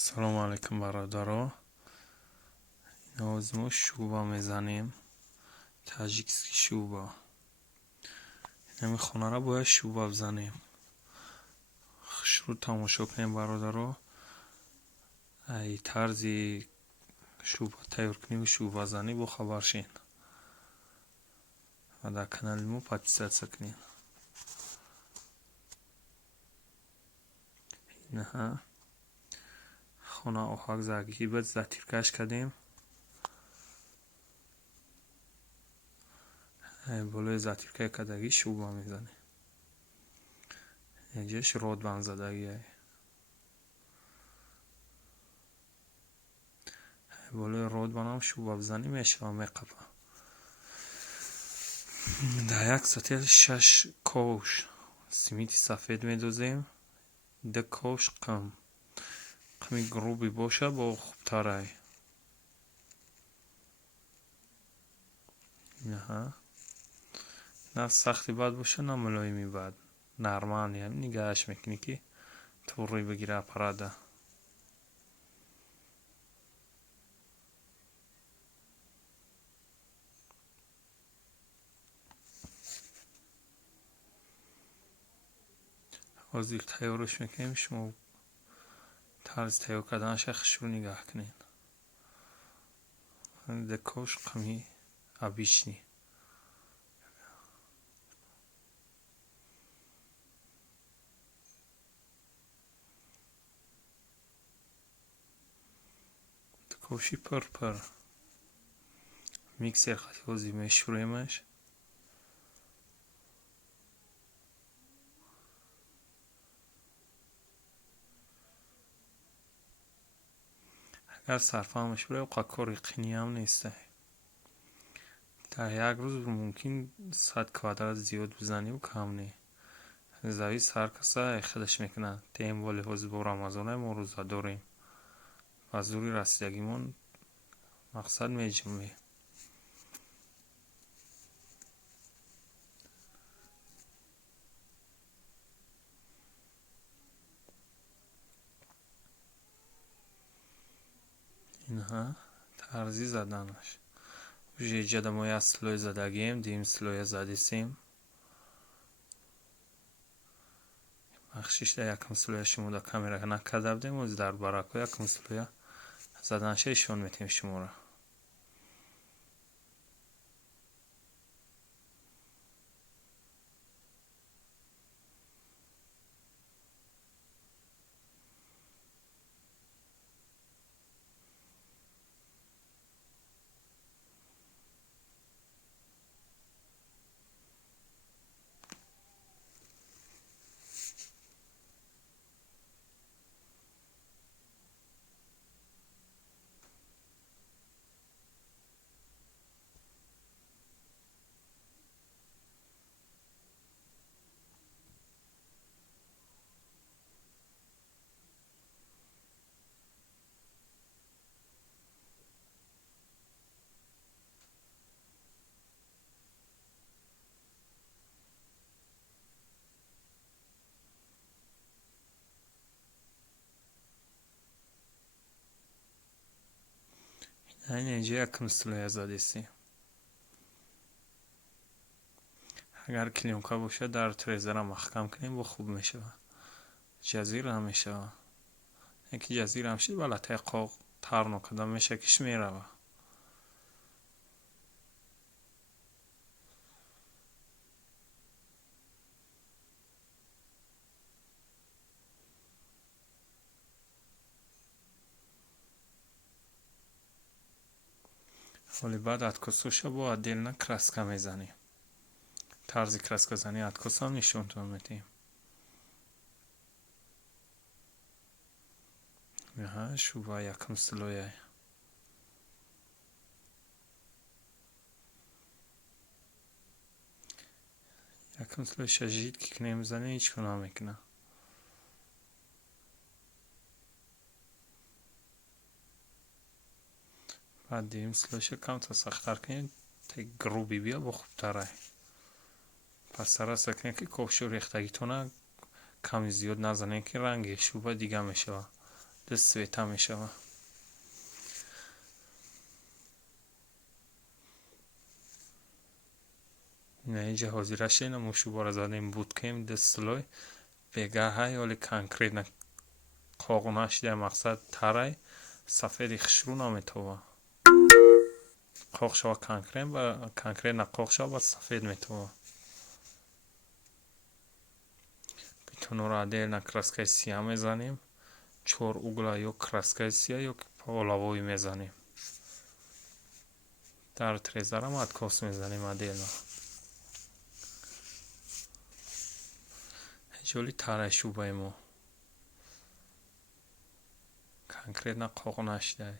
سلام علیکم برادرها. این از ما شوبا میزنیم، تاجیکسکی شوبا. همین خونه را باید شوبا بزنیم. شروع تماشا کنیم برادرها. ای طرزی شوبا تیار کنیم و شوبا زنی با خبر شین و در کانال ما پادپیساتsia کنین. نه خونه اوهاگ زاگی باید زتیرکش کردیم. بالای زتیرکای کدگی شوبا میزنیم. اینجاش رودبان زدگیه. بالای رودبان هم شوبا بزنیم میشه میقپه. در یک سطل 6 کوش سیمیتی سفید میدوزیم. 10 کوش قمی گروبی باشه با خوبتره. نه سختی بد باشه نه ملایمی بد، نرمانی هم نگهش میکنی که توری بگیره پراده. از یک تیارش میکنیم. شما طرز تیار کردنش خشو نگاه کنین. 10 کوش قمی обычный. کوشی پر میکسر خطی وزی میشوریمش. اگر صرفه‌امش بره کاری قینی هم نیسته. در یک روز ممکن 100 کوادرات زیاد بزنی و کم نی. زاوی هر کسا خودش میکنه. تیم ولی حوز با رمضان ما روزا داریم. و زوری رسیدگیمون مقصد میجمعی. اینها ترزی زدنش. وجه جدا ما یک سلوی زدگیم. دیم سلوی زدیسیم. بخشش در یکم سلوی شما در کامیرا نکرده بودیم. و در براکو یکم سلوی زدنش ایشون میتیم شما را. این اینجا یکم سلوی زدیسیم. اگر کلیونکا باشه در تریزر هم محکم کنیم و خوب میشه. جزیر هم میشه. یکی جزیر هم شد بالا تقاق ترنو کدام میشه کش میره. ولی بعد اتکسوشه با دلنا کرسکا میزنیم. طرزی کرسکا زنی اتکس هم نشونتون میدیم. نه شوبا یکم سلویه. یکم سلوی شجید که کنه میزنی هیچ کنه میکنه. بعد دیم سلویش کم تا سختر کنیم تا گروبی بیا با خوبتره. پس سر سکنه که کوشو ریختگی تونه کمی زیاد نزنه که رنگی شوبا دیگه میشه. света мешава. اینجا حاضرش اینه مشوباره زدیم بود کم دستلوی بگه های ولی کنکریت قاقناش در مقصد ترای سفید خشرون آمیتوه قاق شوا کنکریت نقاق شوا با سفید میتوه بیتونو را دیر نکرسکای سیاه میزنیم 4 угла یا краскай сия ё половой میزنیم در трезар هم откос میزنیم отдельно ҷоли тарай шубаи мо конкретно қоқ нашидай